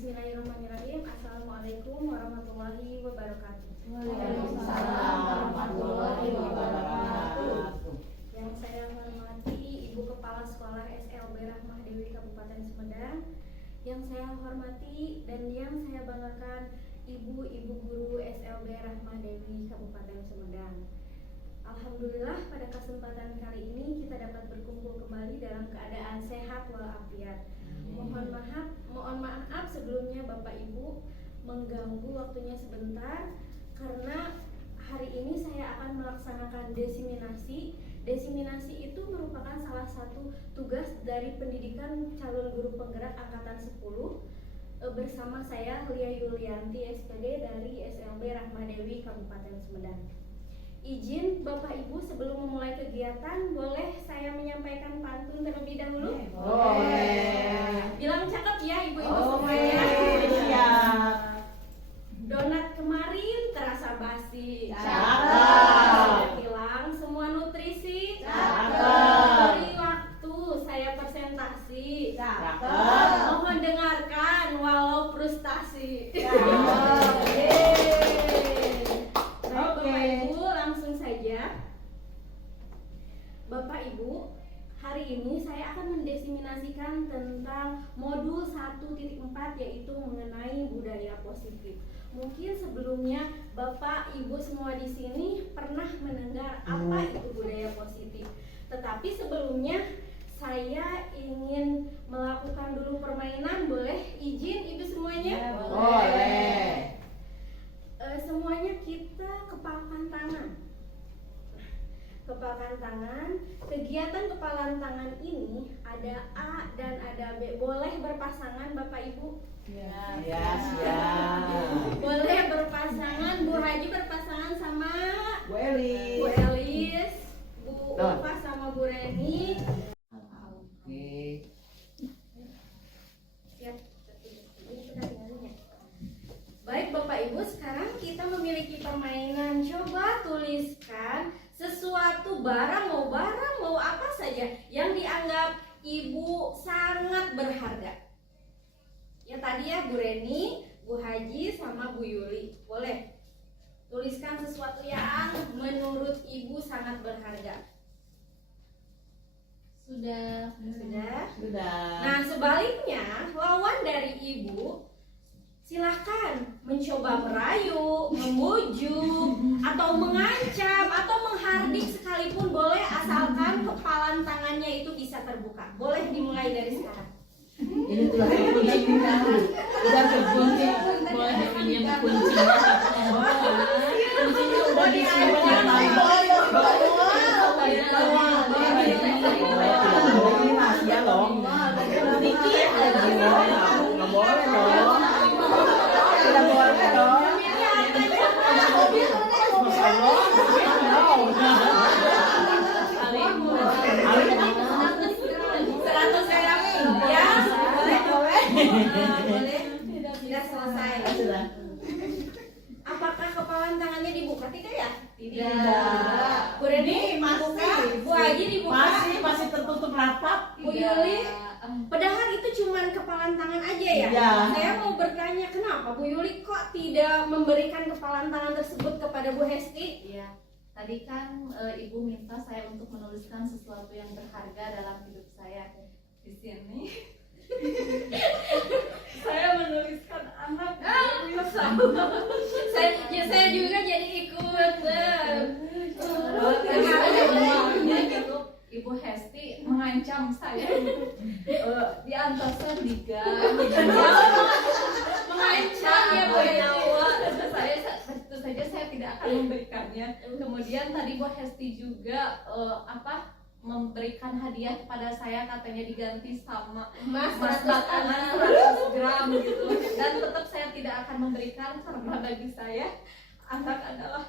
Bismillahirrahmanirrahim. Assalamualaikum warahmatullahi wabarakatuh. Waalaikumsalam warahmatullahi wabarakatuh. Yang saya hormati Ibu Kepala Sekolah SLB Rahmah Dewi Kabupaten Sumedang. Yang saya hormati dan yang saya banggakan Ibu-ibu guru SLB Rahmah Dewi Kabupaten Sumedang. Alhamdulillah pada kesempatan kali ini kita dapat berkumpul kembali dalam keadaan sehat walafiat. Mohon maaf sebelumnya Bapak Ibu mengganggu waktunya sebentar karena hari ini saya akan melaksanakan desiminasi. Desiminasi itu merupakan salah satu tugas dari pendidikan calon guru penggerak angkatan 10 bersama saya Lia Yulianti SPD dari SLB Rahmah Dewi Kabupaten Sumedang. Izin Bapak Ibu sebelum memulai kegiatan, boleh saya menyampaikan pantun terlebih dahulu? Boleh. Bilang cakep ya ibu-ibu semuanya. Siap. Donat kemarin terasa basi. Cakep. Hilang semua nutrisi. Cakep. Beri waktu saya presentasi. Cakep. Mohon dengarkan walau frustasi. Bapak Ibu, hari ini saya akan mendesiminasikan tentang modul 1.4 yaitu mengenai budaya positif. Mungkin sebelumnya Bapak Ibu semua di sini pernah mendengar apa itu budaya positif. Tetapi sebelumnya saya ingin melakukan dulu permainan, boleh izin Ibu semuanya? Boleh. Semuanya kita kepalkan tangan. Kepalkan tangan. Kegiatan kepalan tangan ini ada A dan ada B. Boleh berpasangan Bapak Ibu? Ya, siap. Boleh berpasangan. Bu Haji berpasangan sama Bu Elis. Bu Elis, Bu Ulfa sama Bu Reni. Oke. Siap. Baik Bapak Ibu, sekarang kita memiliki permainan. Coba tuliskan sesuatu barang mau apa saja yang dianggap Ibu sangat berharga. Ya tadi ya Bu Reni, Bu Haji sama Bu Yuli. Boleh tuliskan sesuatu yang menurut Ibu sangat berharga. Sudah. Nah sebaliknya lawan dari Ibu silahkan mencoba merayu, membujuk, atau mengancam, atau menghardik sekalipun boleh asalkan kepalan tangannya itu bisa terbuka. Boleh dimulai dari sekarang. Ini tuh kuncinya. Udah terkunci. Boleh yang kuncinya. Kuncinya udah diancam. Ini rahasia loh. Dikit aja. Nggak boleh dong. Tidak boleh dong. Boleh. Sudah selesai. Apakah kepalan tangannya dibuka? Tidak ya? Tidak. Bu Reni dibuka, Bu Haji dibuka, masih tertutup rapat. Bu Yuli. Padahal itu cuma kepalan tangan aja ya? Iya. Saya mau bertanya kenapa Bu Yuli kok tidak memberikan kepalan tangan tersebut kepada Bu Hesti? Iya, tadi kan Ibu minta saya untuk menuliskan sesuatu yang berharga dalam hidup saya. Di sini saya menuliskan anak. Saya juga jadi ikut. Gitu. Ibu Hesti mengancam saya di antasnya liga mengancam ya Bu Hesti. Tentu saja saya tidak akan memberikannya. Kemudian tadi Bu Hesti juga memberikan hadiah kepada saya, katanya diganti sama Mas makanan 100 gram gitu, dan tetap saya tidak akan memberikan karena bagi saya anak adalah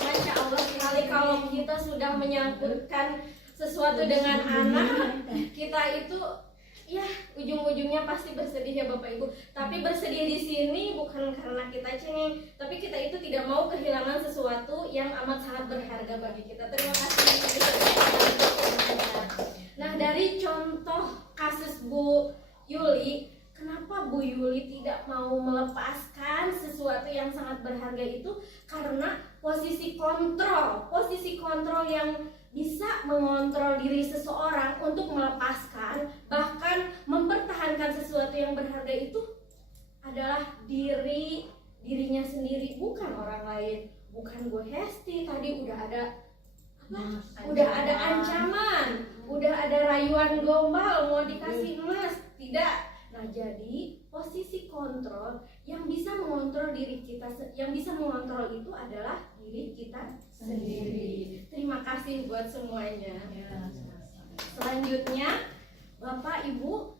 Masya Allah sekali kalau kita sudah menyangkutkan sesuatu dengan anak, kita itu ya ujung-ujungnya pasti bersedih ya Bapak Ibu. Tapi bersedih di sini bukan karena kita cengeng, tapi kita itu tidak mau kehilangan sesuatu yang amat sangat berharga bagi kita. Terima kasih. Nah, dari contoh kasus Bu Yuli, kenapa Bu Yuli tidak mau melepaskan sesuatu yang sangat berharga itu? Karena posisi kontrol yang bisa mengontrol diri seseorang untuk melepaskan, bahkan mempertahankan sesuatu yang berharga itu adalah dirinya sendiri, bukan orang lain. Bukan Bu Hesti, tadi udah ada ancaman, udah ada rayuan gombal mau dikasih emas, tidak. Nah, jadi posisi kontrol yang bisa mengontrol diri kita, yang bisa mengontrol itu adalah diri kita sendiri. Terima kasih buat semuanya. Selanjutnya, Bapak Ibu,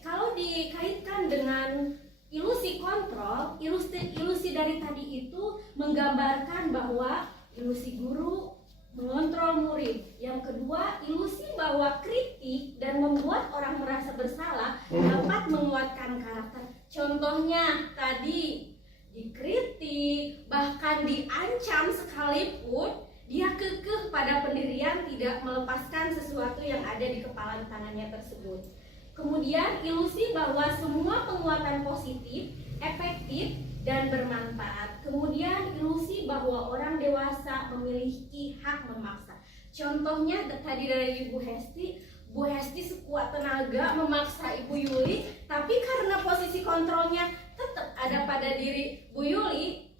kalau dikaitkan dengan ilusi kontrol, ilusi dari tadi itu menggambarkan bahwa ilusi guru mengontrol murid. Yang kedua, ilusi bahwa kritik dan membuat orang merasa bersalah dapat menguatkan karakter. Contohnya tadi dikritik, bahkan diancam sekalipun, dia kekeh pada pendirian tidak melepaskan sesuatu yang ada di kepala tangannya tersebut. Kemudian ilusi bahwa semua penguatan positif, efektif, dan bermanfaat. Kemudian ilusi bahwa orang dewasa memiliki hak memaksa. Contohnya tadi dari Bu Hesti sekuat tenaga memaksa Ibu Yuli, tapi karena posisi kontrolnya tetap ada pada diri Bu Yuli,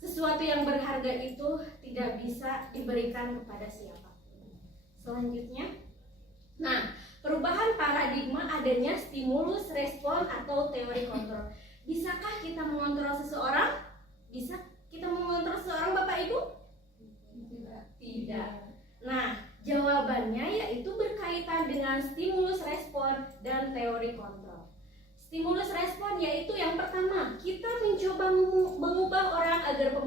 sesuatu yang berharga itu tidak bisa diberikan kepada siapapun. Selanjutnya, nah, perubahan paradigma adanya stimulus respon atau teori kontrol. Bisakah kita mengontrol seseorang? Bisa kita mengontrol seseorang, Bapak Ibu? Tidak. Nah, jawabannya yaitu berkaitan dengan stimulus respon dan teori kontrol. Stimulus respon yaitu yang pertama, kita mencoba mengubah orang agar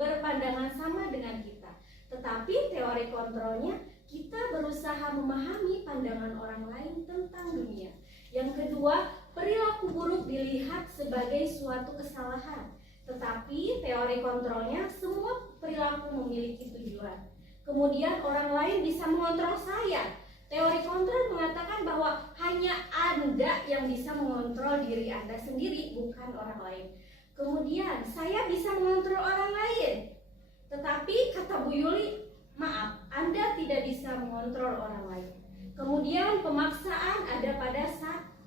berpandangan sama dengan kita. Tetapi teori kontrolnya, kita berusaha memahami pandangan orang lain tentang dunia. Yang kedua, perilaku buruk dilihat sebagai suatu kesalahan. Tetapi teori kontrolnya, semua perilaku memiliki tujuan. Kemudian orang lain bisa mengontrol saya. Teori kontrol mengatakan bahwa hanya Anda yang bisa mengontrol diri Anda sendiri, bukan orang lain. Kemudian saya bisa mengontrol orang lain. Tetapi kata Bu Yuli, maaf, Anda tidak bisa mengontrol orang lain. Kemudian pemaksaan ada pada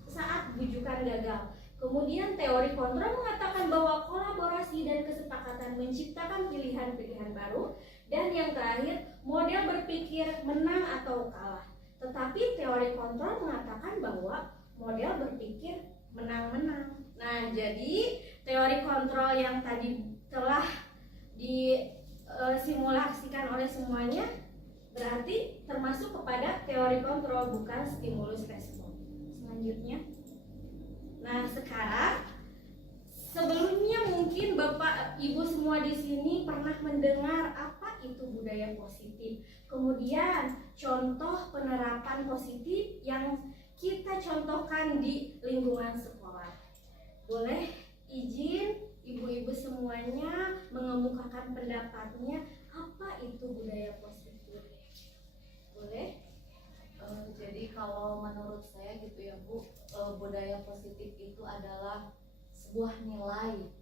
saat bujukan gagal. Kemudian teori kontrol mengatakan bahwa kolaborasi dan kesepakatan menciptakan pilihan-pilihan baru. Dan yang terakhir, model berpikir menang atau kalah. Tetapi teori kontrol mengatakan bahwa model berpikir menang-menang. Nah, jadi teori kontrol yang tadi telah disimulasikan oleh semuanya berarti termasuk kepada teori kontrol, bukan stimulus respon. Selanjutnya, nah sekarang sebelumnya mungkin Bapak Ibu semua di sini pernah mendengar apa itu budaya positif. Kemudian contoh penerapan positif yang kita contohkan di lingkungan sekolah. Boleh izin ibu-ibu semuanya mengemukakan pendapatnya apa itu budaya positif? Boleh? Jadi kalau menurut saya gitu ya Bu, budaya positif itu adalah sebuah nilai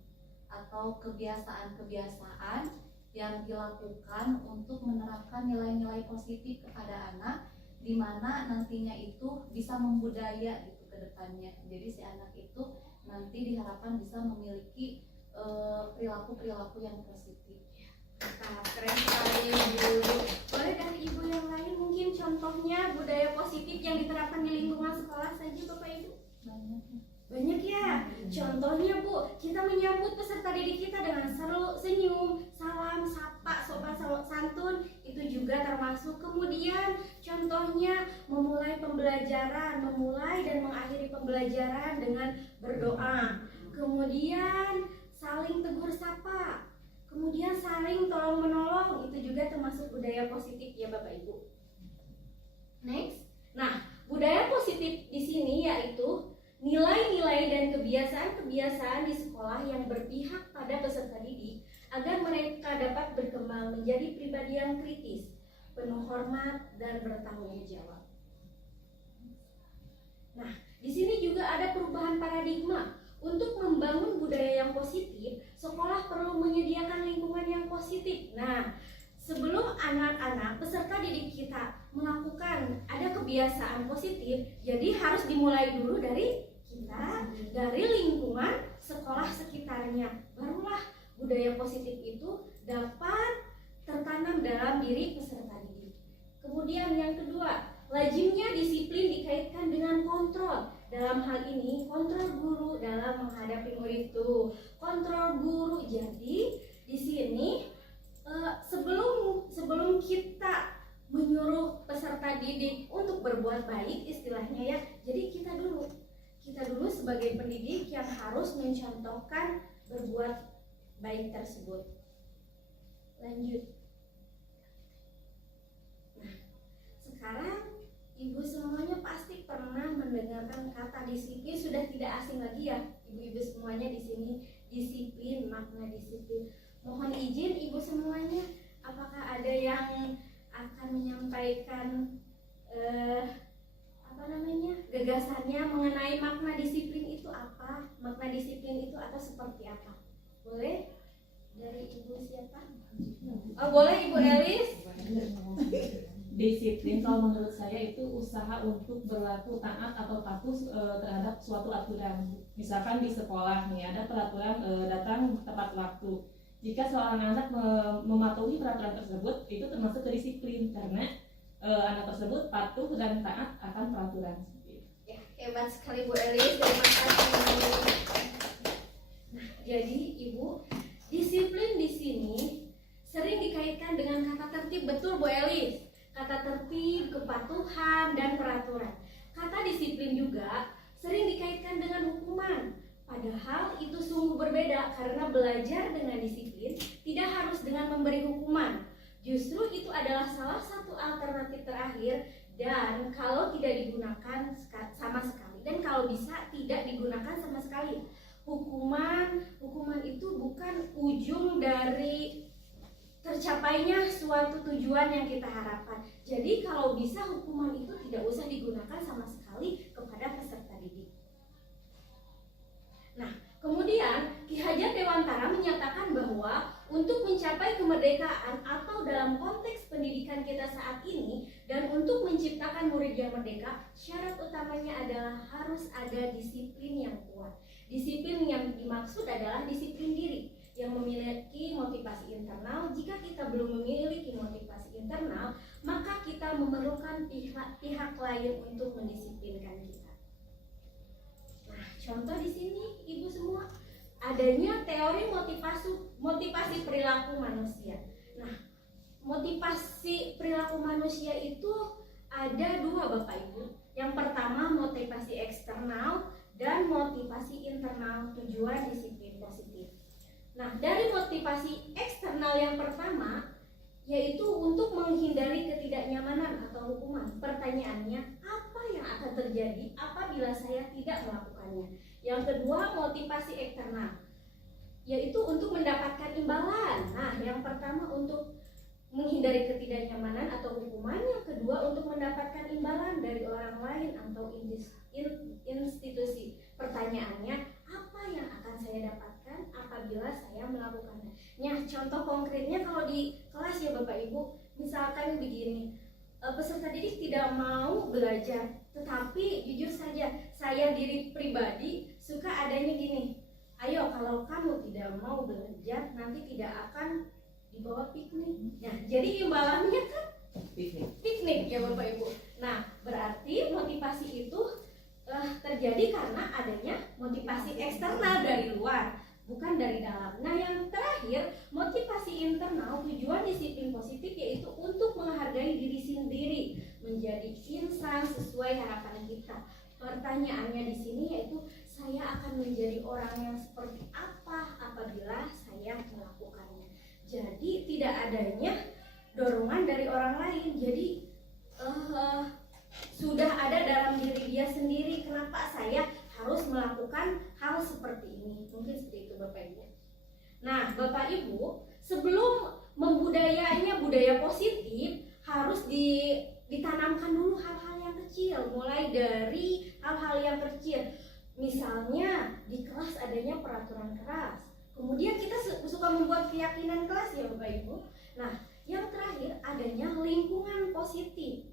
atau kebiasaan-kebiasaan yang dilakukan untuk menerapkan nilai-nilai positif kepada anak, di mana nantinya itu bisa membudaya gitu ke depannya. Jadi si anak itu nanti diharapkan bisa memiliki perilaku-perilaku yang positif. Nah, keren sekali Bu. Boleh dari ibu yang lain mungkin contohnya budaya positif yang diterapkan di lingkungan sekolah saja Bapak Ibu? Banyak ya. Contohnya Bu, kita menyambut peserta didik kita dengan senyum, salam, sapa, sopan santun, itu juga termasuk. Kemudian contohnya memulai pembelajaran, memulai dan mengakhiri pembelajaran dengan berdoa. Kemudian saling tegur sapa. Kemudian saling tolong menolong, itu juga termasuk budaya positif ya Bapak Ibu. Next. Nah, budaya positif di sini yaitu nilai-nilai dan kebiasaan-kebiasaan di sekolah yang berpihak pada peserta didik agar mereka dapat berkembang menjadi pribadi yang kritis, penuh hormat, dan bertanggung jawab. Nah, di sini juga ada perubahan paradigma. Untuk membangun budaya yang positif, sekolah perlu menyediakan lingkungan yang positif. Nah, sebelum anak-anak peserta didik kita melakukan ada kebiasaan positif, jadi harus dimulai dulu dari kita, dari lingkungan sekolah sekitarnya. Barulah budaya positif itu dapat tertanam dalam diri peserta didik. Kemudian yang kedua, lazimnya disiplin dikaitkan dengan kontrol. Dalam hal ini kontrol guru dalam menghadapi murid itu. Kontrol guru. Jadi di sini sebelum kita menyuruh peserta didik untuk berbuat baik istilahnya ya. Jadi kita dulu sebagai pendidik yang harus mencontohkan berbuat baik tersebut. Lanjut. Nah, sekarang ibu semuanya pasti pernah mendengarkan kata disiplin, sudah tidak asing lagi ya ibu-ibu semuanya di sini. Disiplin, makna disiplin. Mohon izin ibu semuanya, apakah ada yang akan menyampaikan gagasannya mengenai makna disiplin itu apa? Makna disiplin itu atau seperti apa? Boleh? Dari ibu siapa? Oh, boleh ibu Elis? Disiplin kalau menurut saya itu usaha untuk berlaku taat atau patuh terhadap suatu aturan. Misalkan di sekolah nih ada peraturan datang tepat waktu. Jika seorang anak mematuhi peraturan tersebut, itu termasuk kedisiplin karena anak tersebut patuh dan taat akan peraturan. Ya, hebat sekali Bu Elis, terima kasih. Nah, jadi ibu, disiplin di sini sering dikaitkan dengan kata tertib, betul Bu Elis? Kata tertib, kepatuhan, dan peraturan. Kata disiplin juga sering dikaitkan dengan hukuman. Padahal itu sungguh berbeda karena belajar dengan disiplin tidak harus dengan memberi hukuman. Justru itu adalah salah satu alternatif terakhir dan kalau tidak digunakan sama sekali. Dan kalau bisa tidak digunakan sama sekali. Hukuman itu bukan ujung dari tercapainya suatu tujuan yang kita harapkan. Jadi kalau bisa hukuman itu tidak usah digunakan sama sekali kepada peserta didik. Nah, kemudian Ki Hajar Dewantara menyatakan bahwa untuk mencapai kemerdekaan atau dalam konteks pendidikan kita saat ini dan untuk menciptakan murid yang merdeka, syarat utamanya adalah harus ada disiplin yang kuat. Disiplin yang dimaksud adalah disiplin diri yang memiliki motivasi internal. Jika kita belum memiliki motivasi internal, maka kita memerlukan pihak lain untuk mendisiplinkan kita. Nah, contoh di sini ibu semua adanya teori motivasi perilaku manusia. Nah, motivasi perilaku manusia itu ada dua Bapak Ibu. Yang pertama motivasi eksternal dan motivasi internal, tujuan disiplin positif. Nah, dari motivasi eksternal yang pertama yaitu untuk menghindari ketidaknyamanan atau hukuman. Pertanyaannya, apa yang akan terjadi apabila saya tidak melakukannya? Yang kedua, motivasi eksternal yaitu untuk mendapatkan imbalan. Nah, yang pertama untuk menghindari ketidaknyamanan atau hukuman, yang kedua untuk mendapatkan imbalan dari orang lain atau institusi. Pertanyaannya, apa yang akan saya dapatkan apabila saya melakukannya? Nah, contoh konkretnya kalau di kelas ya Bapak Ibu, misalkan begini, peserta didik tidak mau belajar, tetapi jujur saja saya diri pribadi suka adanya gini, ayo kalau kamu tidak mau belajar nanti tidak akan dibawa piknik. Nah, jadi imbalannya kan piknik ya Bapak Ibu. Nah, berarti motivasi itu terjadi karena adanya motivasi eksternal dari luar, bukan dari dalam. Nah, yang terakhir, motivasi internal, tujuan disiplin positif yaitu untuk menghargai diri sendiri, menjadi insan sesuai harapan kita. Pertanyaannya di sini yaitu saya akan menjadi orang yang seperti apa apabila saya melakukannya. Jadi tidak adanya dorongan dari orang lain. Jadi sudah ada dalam diri dia sendiri, kenapa saya harus melakukan hal seperti ini. Mungkin seperti itu Bapak Ibu. Nah Bapak Ibu, sebelum membudayanya budaya positif, harus ditanamkan dulu hal-hal yang kecil, mulai dari hal-hal yang kecil. Misalnya di kelas adanya peraturan kelas, kemudian kita suka membuat keyakinan kelas ya Bapak Ibu. Nah, yang terakhir adanya lingkungan positif.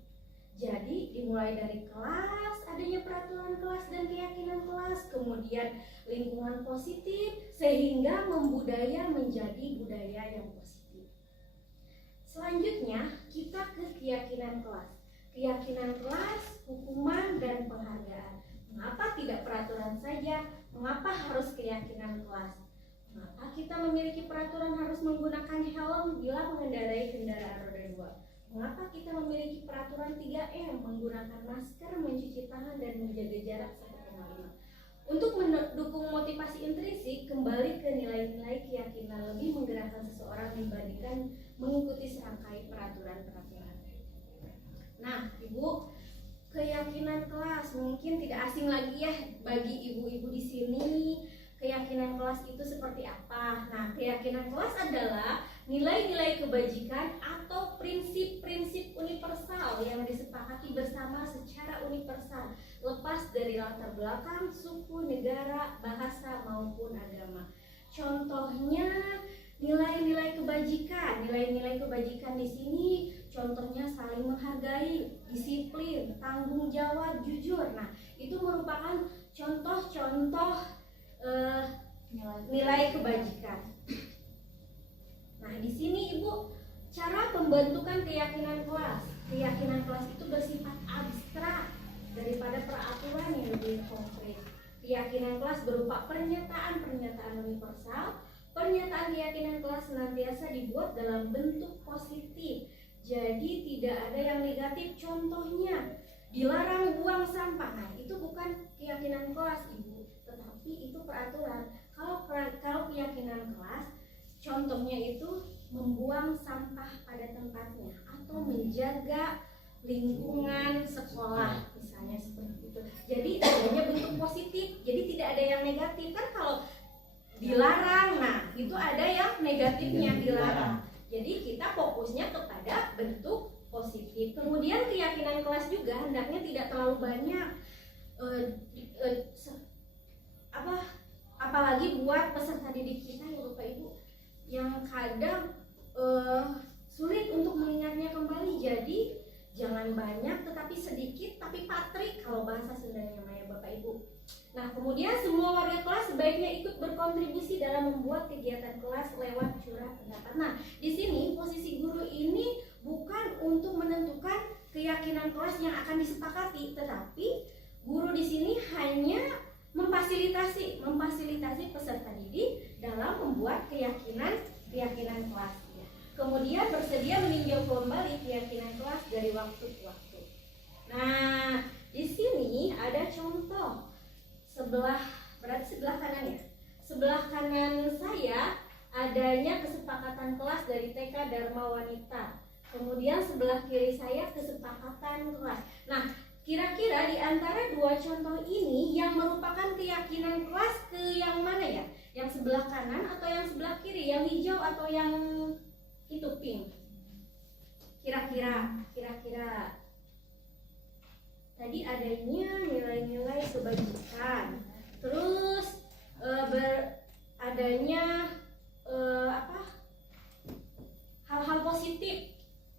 Jadi dimulai dari kelas, adanya peraturan kelas dan keyakinan kelas, kemudian lingkungan positif sehingga membudaya menjadi budaya yang positif. Selanjutnya kita ke keyakinan kelas. Keyakinan kelas, hukuman dan penghargaan. Mengapa tidak peraturan saja? Mengapa harus keyakinan kelas? Mengapa kita memiliki peraturan harus menggunakan helm bila mengendarai kendaraan roda 2? Mengapa kita memiliki peraturan 3M, menggunakan masker, mencuci tangan, dan menjaga jarak 1,5? Untuk mendukung motivasi intrinsik, kembali ke nilai-nilai keyakinan lebih menggerakkan seseorang dibandingkan mengikuti serangkai peraturan-peraturan. Nah, Ibu, keyakinan kelas mungkin tidak asing lagi ya bagi ibu-ibu di sini. Keyakinan kelas itu seperti apa? Nah, keyakinan kelas adalah nilai-nilai kebajikan atau prinsip-prinsip universal yang disepakati bersama secara universal, lepas dari latar belakang, suku, negara, bahasa, maupun agama. Contohnya nilai-nilai kebajikan. Nilai-nilai kebajikan di sini contohnya saling menghargai, disiplin, tanggung jawab, jujur. Nah, itu merupakan contoh-contoh nilai kebajikan. Nah, di sini Ibu, cara pembentukan keyakinan kelas. Keyakinan kelas itu bersifat abstrak daripada peraturan yang lebih konkret. Keyakinan kelas berupa pernyataan-pernyataan universal. Pernyataan keyakinan kelas senantiasa dibuat dalam bentuk positif. Jadi tidak ada yang negatif. Contohnya, dilarang buang sampah. Nah, itu bukan keyakinan kelas, Ibu, tetapi itu peraturan. Kalau keyakinan kelas, contohnya itu membuang sampah pada tempatnya atau menjaga lingkungan sekolah, misalnya seperti itu. Jadi adanya bentuk positif, jadi tidak ada yang negatif. Kan kalau dilarang, nah itu ada yang negatifnya, dilarang. Jadi kita fokusnya kepada bentuk positif. Kemudian keyakinan kelas juga hendaknya tidak terlalu banyak, apalagi buat peserta didik kita ya Bapak Ibu, yang kadang sulit untuk mengingatnya kembali. Jadi jangan banyak tetapi sedikit tapi patrik kalau bahasa Sundanya ya Bapak Ibu. Nah, kemudian semua warga kelas sebaiknya ikut berkontribusi dalam membuat kegiatan kelas lewat curah pendapat. Nah, di sini posisi guru ini bukan untuk menentukan keyakinan kelas yang akan disepakati, tetapi guru di sini hanya memfasilitasi peserta didik dalam membuat keyakinan kelas. Kemudian bersedia meninjau kembali keyakinan kelas dari waktu ke waktu. Nah, di sini ada contoh berarti sebelah kanan ya. Sebelah kanan saya adanya kesepakatan kelas dari TK Dharma Wanita. Kemudian sebelah kiri saya kesepakatan kelas. Nah, kira-kira di antara dua contoh ini yang merupakan keyakinan kelas ke yang mana ya? Yang sebelah kanan atau yang sebelah kiri? Yang hijau atau yang itu pink? Kira-kira tadi adanya nilai-nilai kebajikan, terus adanya hal-hal positif.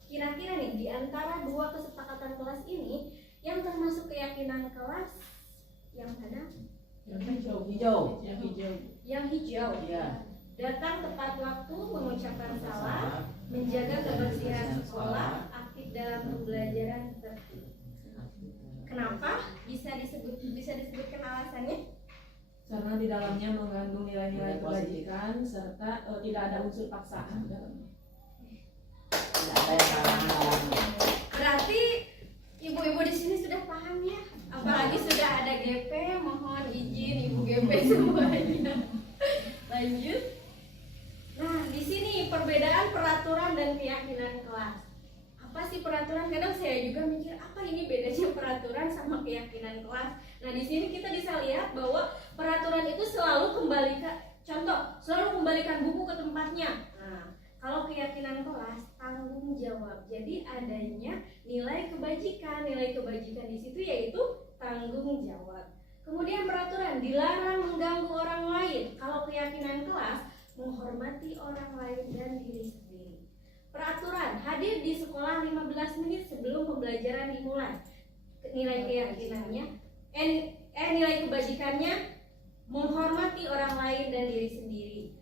Kira-kira nih di antara dua kesepakatan kelas ini yang termasuk keyakinan kelas yang mana? Yang hijau. Ya. Datang tepat waktu, mengucapkan salam, menjaga kebersihan sekolah, aktif dalam pembelajaran. Kenapa bisa disebutkan alasannya? Karena di dalamnya mengandung nilai-nilai kebajikan serta tidak ada unsur paksaan di dalamnya. Berarti ibu-ibu di sini sudah paham ya? Apalagi sudah ada GP, mohon izin Ibu GP semuanya. Lanjut. Nah, di sini perbedaan peraturan dan keyakinan kelas. Apa sih peraturan? Kadang saya juga mikir apa ini bedanya peraturan sama keyakinan kelas. Nah, di sini kita bisa lihat bahwa peraturan itu selalu kembalikan buku ke tempatnya. Nah, Kalau keyakinan kelas, tanggung jawab. Jadi adanya nilai kebajikan. Nilai kebajikan di situ yaitu tanggung jawab. Kemudian peraturan, dilarang mengganggu orang lain. Kalau keyakinan kelas, menghormati orang lain dan diri sendiri. Peraturan, hadir di sekolah 15 menit sebelum pembelajaran dimulai. Nilai keyakinannya, nilai kebajikannya, menghormati orang lain dan diri sendiri.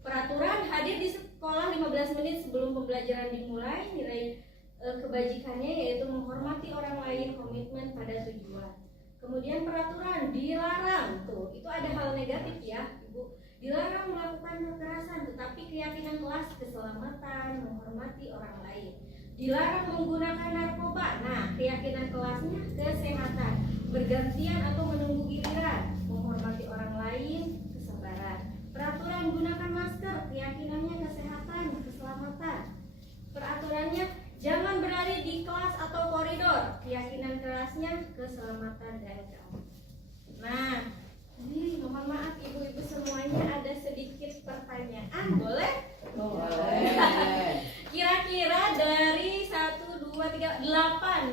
Peraturan, hadir di sekolah 15 menit sebelum pembelajaran dimulai. Nilai kebajikannya yaitu menghormati orang lain, komitmen pada tujuan. Kemudian peraturan, dilarang, tuh itu ada hal negatif ya Ibu, dilarang melakukan kekerasan, tetapi keyakinan kelas keselamatan, menghormati orang lain. Dilarang menggunakan narkoba, nah keyakinan kelasnya kesehatan, bergantian atau menunggu giliran, menghormati orang lain, kesabaran. Peraturan, gunakan masker, keyakinannya kesehatan, keselamatan. Peraturannya, jangan berlari di kelas atau koridor, keyakinan kelasnya keselamatan dan keamanan. Nah, ini mohon maaf ibu-ibu semuanya ada sedikit pertanyaan, boleh? Boleh. Kira-kira dari 1, 2, 3, 8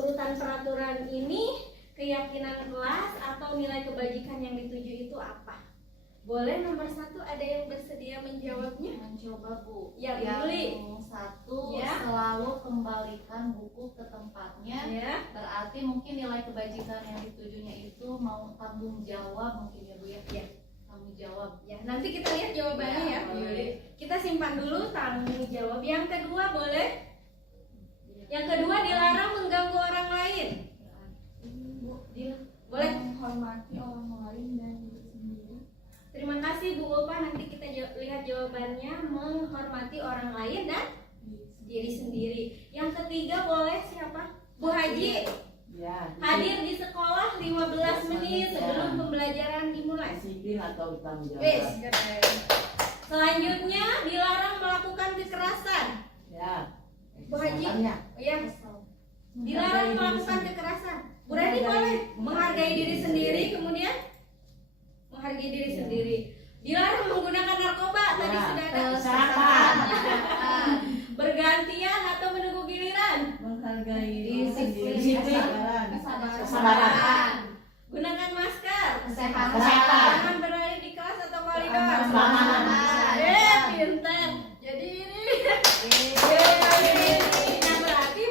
urutan peraturan ini, keyakinan kelas atau nilai kebajikan yang dituju itu apa? Boleh nomor 1 ada yang bersedia menjawabnya? Mencoba Bu. Ya, yang boleh. 1 Ya. selalu kembalikan buku ke tempatnya. Ya. Berarti mungkin nilai kebajikan yang ditujunya itu mau tanggung jawab mungkin ya Bu ya. Ya. Tanggung jawab. Ya, nanti kita lihat jawabannya ya, Bu boleh. Yuli. Kita simpan dulu tanggung jawab. Yang kedua boleh? Yang kedua, dilarang mengganggu orang lain. Boleh? Menghormati orang lain dan diri sendiri. Terima kasih Bu Ulfa. Nanti kita lihat jawabannya, menghormati orang lain dan diri sendiri. Yang ketiga boleh siapa? Bu Haji. Ya. Hadir di sekolah 15 menit sebelum pembelajaran dimulai. Disiplin atau tanggung Wes, jawab. keren. Selanjutnya, dilarang melakukan kekerasan. Ya. Bu Haji. Kesempatannya. Ya. Dilarang melakukan kekerasan. Bu Rani boleh menghargai diri sendiri, kemudian menghargai diri sendiri. Dilarang menggunakan narkoba. Tadi Ya. sudah ada. Keselamatan. Bergantian atau menunggu giliran. Menghargai Disiplin. kesabaran. Kesabaran. Gunakan masker. Kesehatan. Jangan berlari di kelas atau koridor. Keamanan. Pintar. Jadi ini. Nah, berarti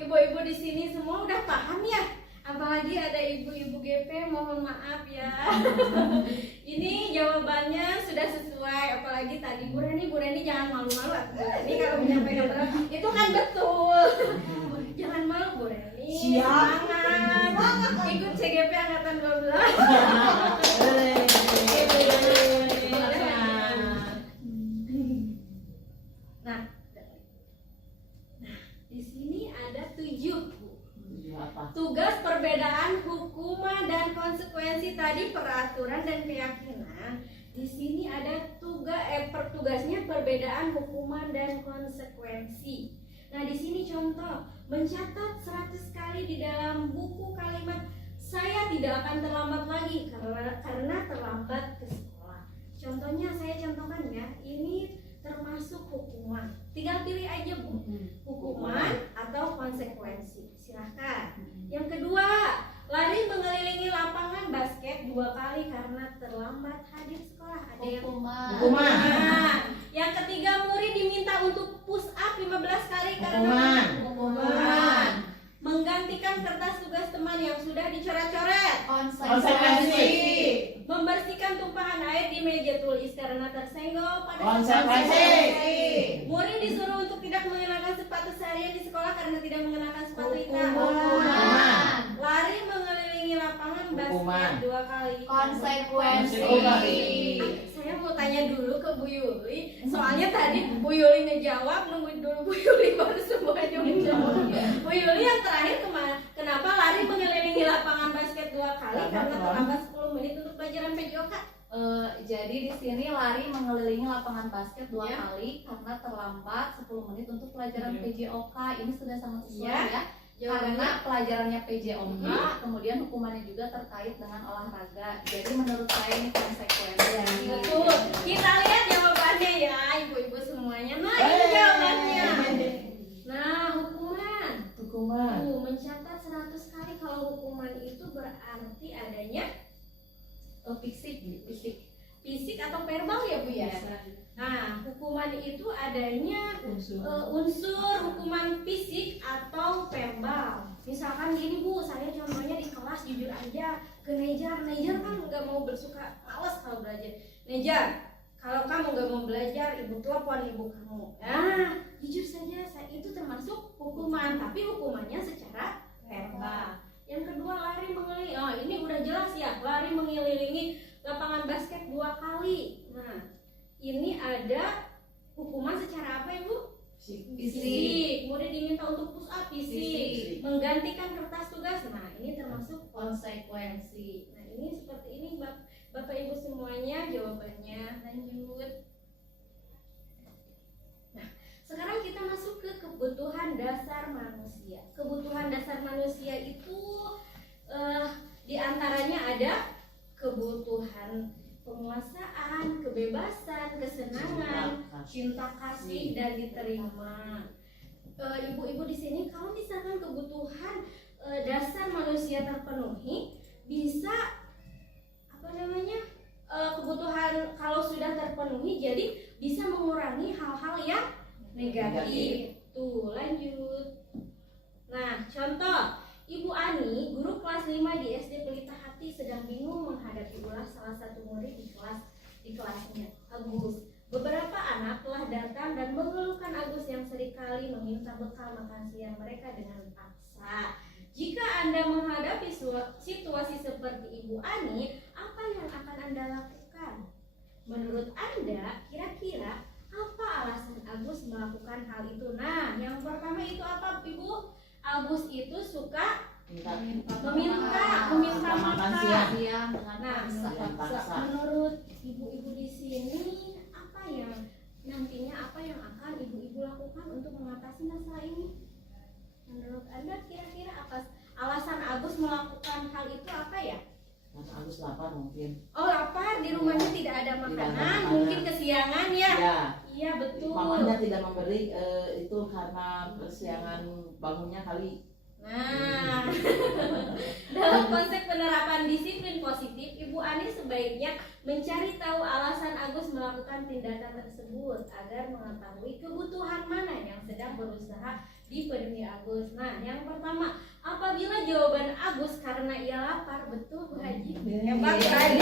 ibu-ibu di sini semua udah paham ya. Apalagi ada ibu-ibu GP, mohon maaf ya. Ini jawabannya sudah sesuai. Apalagi tadi Bu Reni jangan malu-malu. Bu Reni kalau menyampaikan berat itu kan betul. Jangan malu Bu Reni. Siap. Semangat. Ikut CGP angkatan 12. Nah, di sini ada 7 Bu. Apa? Tugas perbedaan hukuman dan konsekuensi tadi peraturan dan keyakinan. Di sini ada tugasnya perbedaan hukuman dan konsekuensi. Nah, di sini contoh, mencatat 100 kali di dalam buku kalimat saya tidak akan terlambat lagi karena terlambat ke sekolah. Contohnya saya contohkan ya, ini termasuk hukuman. Tinggal pilih aja Bu, hukuman atau konsekuensi. Silahkan. Yang kedua, lari mengelilingi lapangan basket 2 kali karena terlambat hadir sekolah. Ada yang Hukuman. hukuman. Yang ketiga, murid diminta untuk push up 15 kali karena hukuman. Menggantikan kertas tugas teman yang sudah dicoret-coret. Konsekuensi. Membersihkan tumpahan air di meja tulis karena tersenggol pada Konsekuensi. Murid disuruh untuk tidak mengenakan sepatu seharian di sekolah karena tidak mengenakan sepatu hitam. Hukuman. Lari mengelilingi lapangan Hukuman. basket 2 kali. Konsekuensi. Saya mau tanya dulu ke Bu Yuli, soalnya tadi Bu Yuli ngejawab, nungguin dulu Bu Yuli baru semuanya menjawab. Bu Yuli yang terakhir kenapa lari mengelilingi lapangan basket 2 kali karena terlambat 10 menit untuk pelajaran PJOK? Jadi di sini lari mengelilingi lapangan basket 2 Ya. kali karena terlambat 10 menit untuk pelajaran PJOK. Ini sudah sangat sesuai Ya. ya. Karena pelajarannya PJOK, kemudian hukumannya juga terkait dengan olahraga. Jadi menurut saya ini konsekuensi. Betul. Kita lihat jawabannya ya. berarti adanya fisik fisik atau verbal ya Bu ya. Nah, hukuman itu adanya unsur hukuman fisik atau verbal. Misalkan gini Bu, saya contohnya di kelas jujur aja ke Nejar kan nggak mau bersuka malas kalau belajar. Nejar, kalau kamu nggak mau belajar, ibu telepon ibu kamu. Nah, jujur saja itu termasuk hukuman, tapi hukumannya secara verbal. Yang kedua lari mengelilingi, ini udah jelas ya, lari mengelilingi lapangan basket 2 kali. Nah, ini ada hukuman secara apa Ibu? Fisik. Kemudian diminta untuk push up fisik. Menggantikan kertas tugas. Nah, ini termasuk konsekuensi. Nah, ini seperti ini Bapak Ibu semuanya jawabannya. Lanjut. Nah, sekarang kita masuk ke kebutuhan dasar manusia. Kebutuhan dasar manusia itu diantaranya ada kebutuhan penguasaan, kebebasan, kesenangan, cinta kasih, dan diterima. Ibu-ibu di sini kalau misalkan kebutuhan dasar manusia terpenuhi, bisa kebutuhan kalau sudah terpenuhi jadi bisa mengurangi hal-hal yang negatif. Tuh, lanjut. Nah, contoh Ibu Ani, guru kelas 5 di SD Pelita Hati sedang bingung menghadapi ulas salah satu murid di kelasnya, Agus. Beberapa anak telah datang dan mengeluhkan Agus yang seringkali meminta bekal makan siang mereka dengan paksa. Jika Anda menghadapi situasi seperti Ibu Ani, apa yang akan Anda lakukan? Menurut Anda, kira-kira apa alasan Agus melakukan hal itu? Nah, yang pertama itu apa Ibu? Agus itu suka meminta makan siang. Nah, menurut ibu-ibu di sini apa yang akan ibu-ibu lakukan untuk mengatasi masalah ini? Menurut Anda kira-kira apa alasan Agus melakukan hal itu apa ya? Mas Agus lapar mungkin. Oh, lapar, di rumahnya tidak ada makanan, mungkin kesiangan ya? Iya, betul. Mamanya tidak memberi itu karena kesiangan bangunnya kali. Nah, dalam konsep penerapan disiplin positif, Ibu Ani sebaiknya mencari tahu alasan Agus melakukan tindakan tersebut agar mengetahui kebutuhan mana yang sedang berusaha dipenuhi Agus. Nah, yang pertama, apabila jawaban Agus karena ia lapar, betul Bu Haji? Hebat tadi.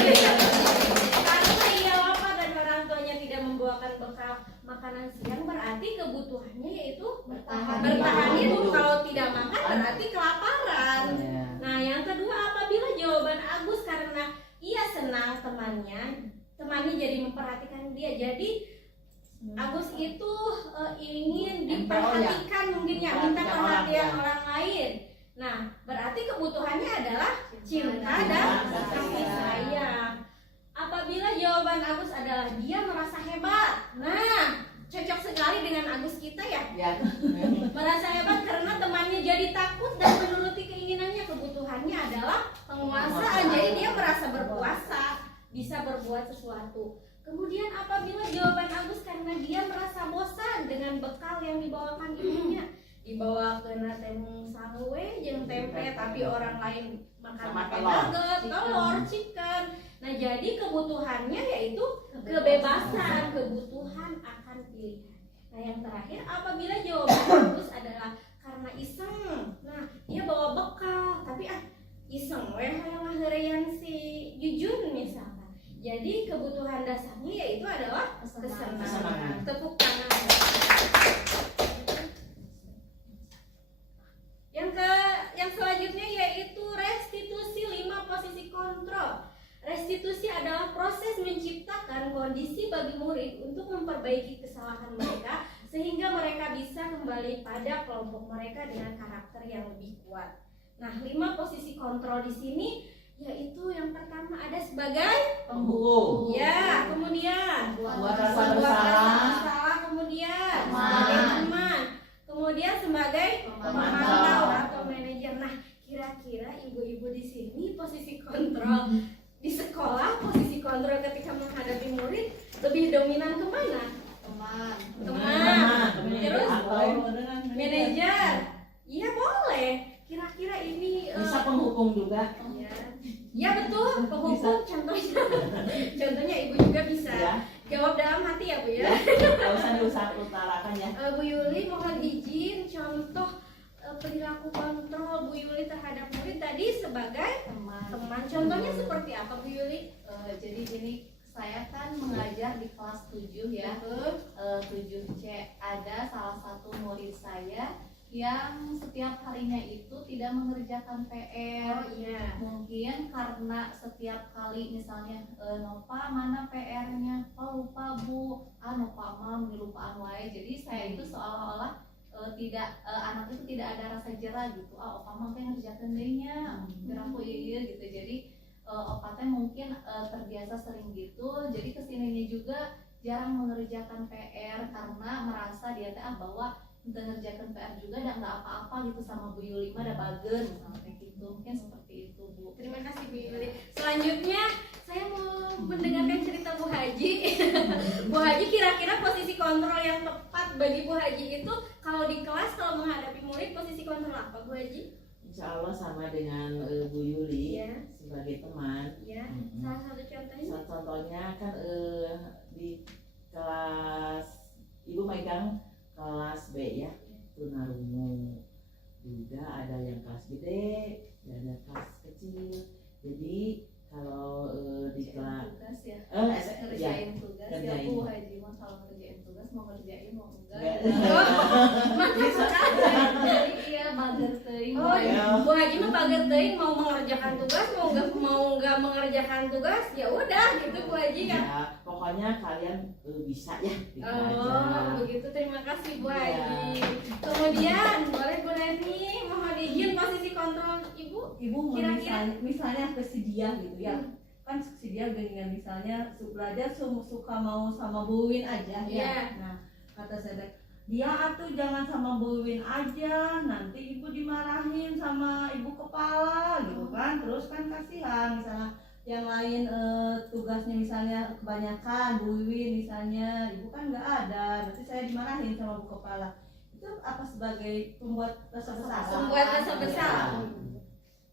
Karena ia lapar dan orang tuanya tidak membawakan bekal makanan siang, berarti kebutuhannya yaitu bertahan hidup. Kalau tidak makan berarti kelaparan. Nah, yang kedua, apabila jawaban Agus karena ia senang temannya jadi memperhatikan dia. Jadi Agus itu ingin diperhatikan mungkin ya, minta perhatian orang lain. Nah, berarti kebutuhannya adalah cinta dan kasih sayang. Apabila jawaban Agus adalah dia merasa hebat. Nah, cocok sekali dengan Agus kita ya. Merasa hebat karena temannya jadi takut dan menuruti keinginannya. Kebutuhannya adalah penguasaan. Jadi dia merasa berkuasa, bisa berbuat sesuatu. Kemudian apabila jawaban Agus karena dia merasa bosan dengan bekal yang dibawakan ibunya, dibawa ke temung sangwe jeung tempe, tapi orang lain makan nugget, telur, chicken. Nah, jadi kebutuhannya yaitu kebebasan, kebutuhan akan pilihan. Nah, yang terakhir, apabila jawaban Agus adalah karena iseng. Nah, dia bawa bekal, tapi iseng hayang ngaheureyan si Jujun misalkan. Jadi kebutuhan dasarnya yaitu adalah kesenangan. Tepuk tangan. Yang selanjutnya yaitu restitusi 5 posisi kontrol. Restitusi adalah proses menciptakan kondisi bagi murid untuk memperbaiki kesalahan mereka sehingga mereka bisa kembali pada kelompok mereka dengan karakter yang lebih kuat. Nah, 5 posisi kontrol di sini yaitu yang pertama ada sebagai penghukum. Ya, kemudian buat rasa bersalah, kemudian sebagai teman, kemudian sebagai pemantau atau manajer. Nah, kira-kira ibu-ibu di sini posisi kontrol di sekolah, posisi kontrol ketika menghadapi murid lebih dominan kemana? Teman. Terus manajer. Iya boleh. Kira-kira ini bisa penghukum juga. Ya, Ya betul, penghukum contohnya ibu juga bisa Ya, jawab dalam hati ya Bu ya. nggak usah diutarakan ya. Bu Yuli mohon izin contoh perilaku kontrol Bu Yuli terhadap murid tadi sebagai teman. Contohnya seperti apa Bu Yuli? Jadi gini, saya kan mengajar di kelas 7 ya. Betul. 7C. Ada salah satu murid saya yang setiap harinya itu tidak mengerjakan PR. Oh iya. Mungkin karena setiap kali misalnya Nova mana PR-nya? Oh lupa Bu. Nova mah lupaan wae. Jadi saya itu seolah-olah tidak anak itu tidak ada rasa jerah gitu. Opa mah teh ngerjakeun deui nya. Aku iya gitu. Jadi opa teh mungkin terbiasa sering gitu. Jadi kesininya juga jarang mengerjakan PR karena merasa dia teh bahwa mengerjakan PR juga dan nggak apa-apa gitu sama Bu Yuli mah ada bagen misalnya kayak gitu. Mungkin seperti itu Bu. Terima kasih Bu Yuli. Selanjutnya saya mau mendengarkan cerita Bu Haji. Bu Haji kira-kira posisi kontrol yang tepat bagi Bu Haji itu kalau di kelas kalau menghadapi murid posisi kontrol apa Bu Haji? Insya Allah sama dengan Bu Yuli Iya. sebagai teman. Ya, Mm-mm. salah satu contohnya. Contohnya kan di kelas ibu megang kelas B ya, tunarungu juga ada yang kelas gede dan ada kelas kecil. Jadi kalau di kelas Tugas ya. ya, Ngerjain tugas ya kerjain. Bu Haji mah kalau ngerjain tugas mau ngerjain mau enggak. Enggak. Mantap sekali. Jadi iya bager teuing. Oh, iya. Bu Haji mah bager teuing mau mengerjakan tugas mau nggak mengerjakan tugas ya udah gitu Bu Haji ya. Ya, pokoknya kalian bisa ya gitu Oh, aja. begitu. Terima kasih Bu Iya. Haji. Kemudian boleh Bu Reni mohon izin posisi kontrol Ibu. Ibu mau Kira-kira? misalnya ke si dia gitu ya, kan si dia dengan misalnya belajar suka mau sama Bu Win aja ya. Iya. Nah kata saya, dia atuh jangan sama Bu Win aja, nanti ibu dimarahin sama ibu kepala gitu kan. Terus kan kasihan misalnya yang lain tugasnya misalnya kebanyakan Bu Win misalnya, ibu kan nggak ada, nanti saya dimarahin sama bu kepala. Itu apa sebagai pembuat rasa bersalah? Membuat rasa bersalah.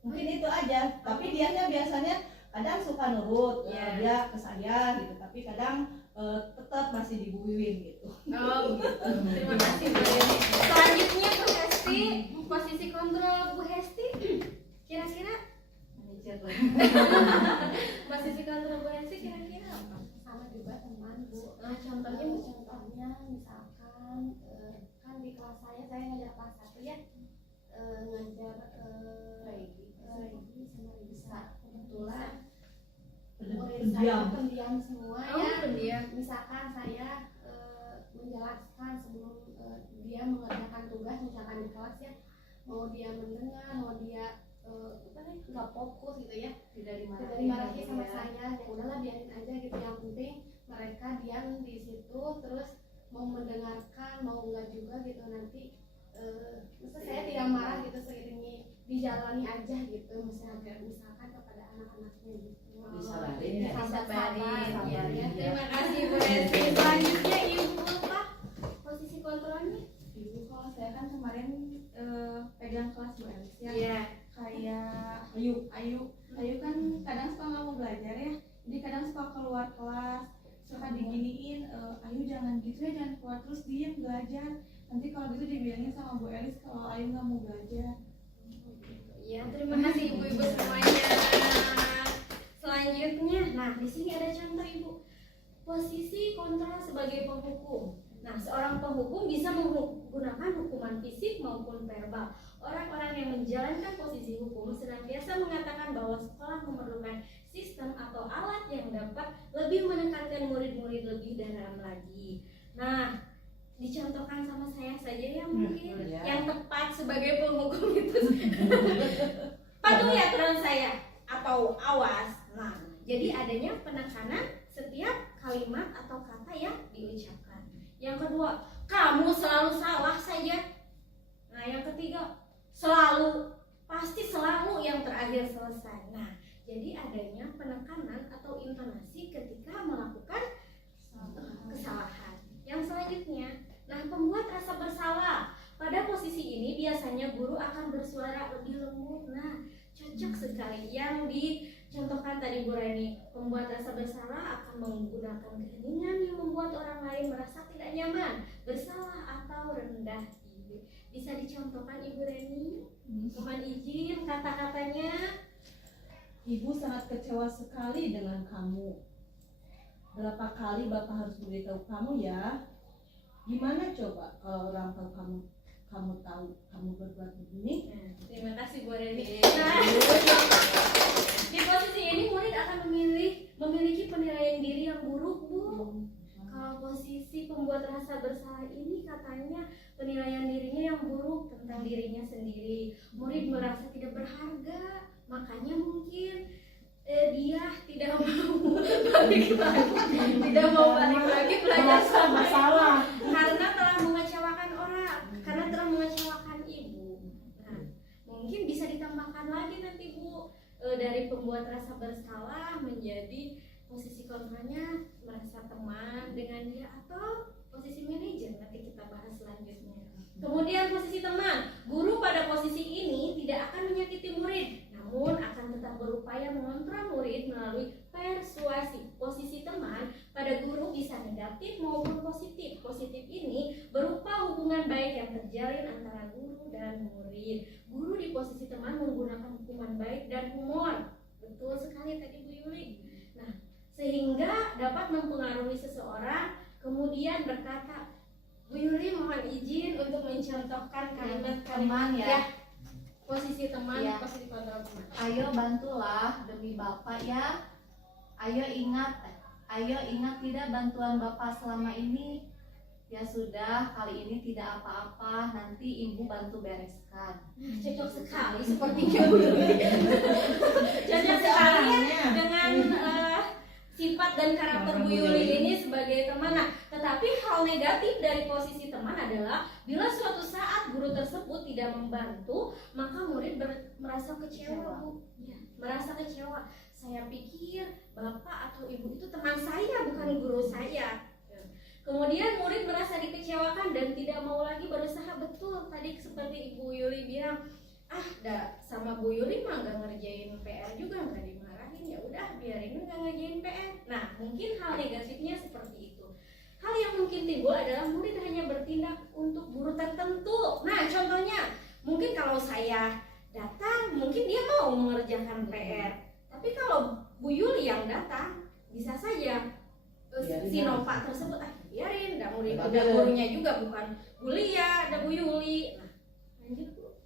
Mungkin itu aja, tapi dianya biasanya kadang suka nurut, Iya. dia ke saya gitu, tapi kadang tetap masih di Bu Wiwin gitu. Oh, gitu. Terima kasih Bu Reni. Selanjutnya Bu Hesti, posisi kontrol Bu Hesti. Kira-kira Manajer. posisi kontrol Bu Hesti kira-kira apa? Sama juga teman Bu. Contohnya Contohnya misalkan kan di kelas saya ngajar kelas 1 ya, ngajar Regi sama Regisa. Kebetulan murid saya pendiam semua Oh, ya. pendiam. Misalkan saya menjelaskan sebelum dia mengerjakan tugas misalkan di kelas ya, mau dia mendengar, mau dia nggak fokus gitu ya, Tidak tidak dimarahin. dimarahi sama ya. saya, ya udahlah biarin aja gitu, yang penting mereka diam di situ terus mau mendengarkan mau enggak juga gitu, nanti maksudnya saya tidak marah gitu, seiringnya dijalani aja gitu, misalkan kepada anak-anaknya gitu. Disabarin ya. Disabarin, Sabar ya. Terima kasih Bu Hesti. Selanjutnya Ibu apa? Posisi kontrolnya? Ibu, kalau saya kan kemarin pegang kelas Bu Elis ya, Iya. kayak Ayu kan kadang suka nggak mau belajar ya, jadi kadang suka keluar kelas, suka diginiin, Ayu jangan gitu ya, jangan keluar terus diem belajar, nanti kalau gitu dibilangin sama Bu Elis kalau Ayu nggak mau belajar. Ya, terima kasih ibu-ibu semuanya. Selanjutnya, nah di sini ada contoh Ibu. Posisi kontrol sebagai penghukum. Nah, seorang penghukum bisa menggunakan hukuman fisik maupun verbal. Orang-orang yang menjalankan posisi hukum senantiasa mengatakan bahwa sekolah memerlukan sistem atau alat yang dapat lebih menekankan murid-murid lebih dalam lagi. Nah, dicontohkan sama saya saja ya mungkin Ya. yang tepat sebagai penghukum itu. Patuhi aturan saya atau awas. Nah, jadi adanya penekanan setiap kalimat atau kata yang diucapkan. Yang kedua, kamu selalu salah saja. Nah, yang ketiga, selalu, pasti selalu, yang terakhir selesai. Nah, jadi adanya penekanan atau intonasi ketika melakukan kesalahan. Yang selanjutnya, nah pembuat rasa bersalah. Pada posisi ini biasanya guru akan bersuara lebih lembut. Nah, cocok sekali yang Contohkan tadi Bu Reni, membuat rasa bersalah akan menggunakan keheningan yang membuat orang lain merasa tidak nyaman, bersalah atau rendah diri. Bisa dicontohkan Ibu Reni? Mohon izin kata-katanya. Ibu sangat kecewa sekali dengan kamu. Berapa kali Bapak harus beritahu kamu ya? Gimana coba kalau orang tua kamu tahu kamu berbuat begini? Nah, terima kasih Bu Reni. Nah, di posisi ini murid akan memiliki penilaian diri yang buruk, Bu. Kalau posisi pembuat rasa bersalah ini katanya penilaian dirinya yang buruk tentang dirinya sendiri. Murid merasa tidak berharga, makanya mungkin dia tidak mau balik lagi belajar masalah. karena telah mengecewakan orang, karena telah mengecewakan ibu. Nah, mungkin bisa ditambahkan lagi nanti Bu, dari pembuat rasa bersalah menjadi posisi kontranya merasa teman dengan dia atau posisi manajer, nanti kita bahas selanjutnya. Kemudian posisi teman, guru pada posisi ini tidak akan menyakiti murid, namun akan tetap berupaya mengontrol murid melalui persuasi. Posisi teman pada guru bisa negatif maupun positif. Positif ini berupa hubungan baik yang terjalin antara guru dan murid. Guru di posisi teman menggunakan hubungan baik dan humor. Betul sekali tadi Bu Yuli. Nah, sehingga dapat mempengaruhi seseorang, kemudian berkata, Bu Yuli mohon izin untuk mencontohkan kalimat-kalimat Teman ya. posisi teman, Ya. posisi kontrol teman. Ayo bantulah demi Bapak ya. Ayo ingat tidak bantuan Bapak selama ini. Ya sudah, kali ini tidak apa-apa, nanti Ibu bantu bereskan. Cocok sekali sepertinya Bu Yuli. Cocok sekali ya dengan sifat dan karakter Bu Yuli ini sebagai teman. Nah, tetapi hal negatif dari posisi teman adalah bila suatu saat guru tersebut tidak membantu, maka murid merasa kecewa, Bu. Ya, merasa kecewa. Saya pikir Bapak atau Ibu itu teman saya, bukan guru saya. Kemudian murid merasa dikecewakan dan tidak mau lagi berusaha. Betul tadi seperti Ibu Yuli bilang, sama Bu Yuli mah nggak ngerjain PR juga, nggak dimarahin, ya udah biarin nggak ngerjain PR. Nah, mungkin hal negatifnya seperti itu. Hal yang mungkin timbul adalah murid hanya bertindak untuk guru tertentu. Nah, contohnya mungkin kalau saya datang, mungkin dia mau mengerjakan PR. Tapi kalau Bu Yuli yang datang, bisa saja si Nova tersebut biarin, nggak murid, udah gurunya juga bukan Bu Lia, ada Bu Yuli. Nah, lanjut Bu.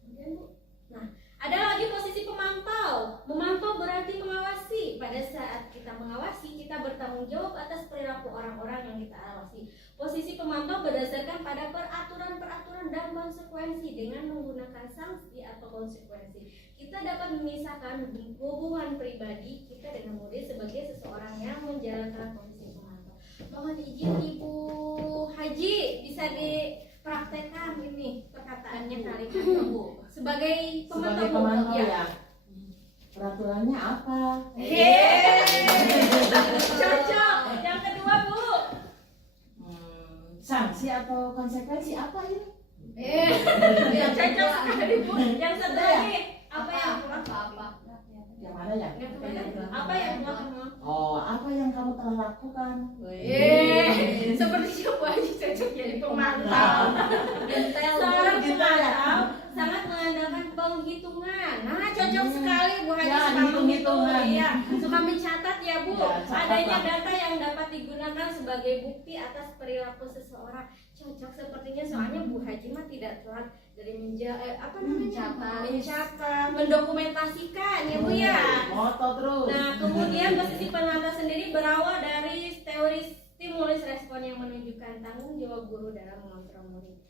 Kemudian Bu, nah ada lagi posisi pemantau. Memantau berarti mengawasi. Pada saat kita mengawasi, kita bertanggung jawab atas perilaku orang-orang yang kita awasi. Posisi pemantau berdasarkan pada peraturan-peraturan dan konsekuensi dengan menggunakan sanksi atau konsekuensi. Kita dapat memisahkan hubungan pribadi kita dengan murid sebagai seseorang yang menjalankan posisi pemantau. Mohon izin Ibu Haji, bisa dipraktekkan ini perkataannya kalimatnya Bu. Sebagai pemantau, ya. Peraturannya apa? Cocok. Yang kedua Bu. Sanksi atau konsekuensi apa ini? Cocok sekali Bu. Yang satu lagi. Apa yang keluar? Yang mana ya? Apa yang keluar? Oh, apa yang kamu telah lakukan? Sepertinya Bu Haji cocok jadi pemantau. Seorang pemantau sangat mengandalkan penghitungan. Nah, cocok sekali Bu Haji, Ya, suka hitung-hitungan. Iya, suka mencatat ya Bu. Ya, catat, Adanya Pak. data yang dapat digunakan sebagai bukti atas perilaku seseorang. Cocok sepertinya, soalnya Bu Haji mah tidak telat dari mencatat, mendokumentasikan ya Bu ya. Moto terus. Nah, kemudian posisi penata sendiri berawal dari teori stimulus respon yang menunjukkan tanggung jawab guru dalam mengontrol murid.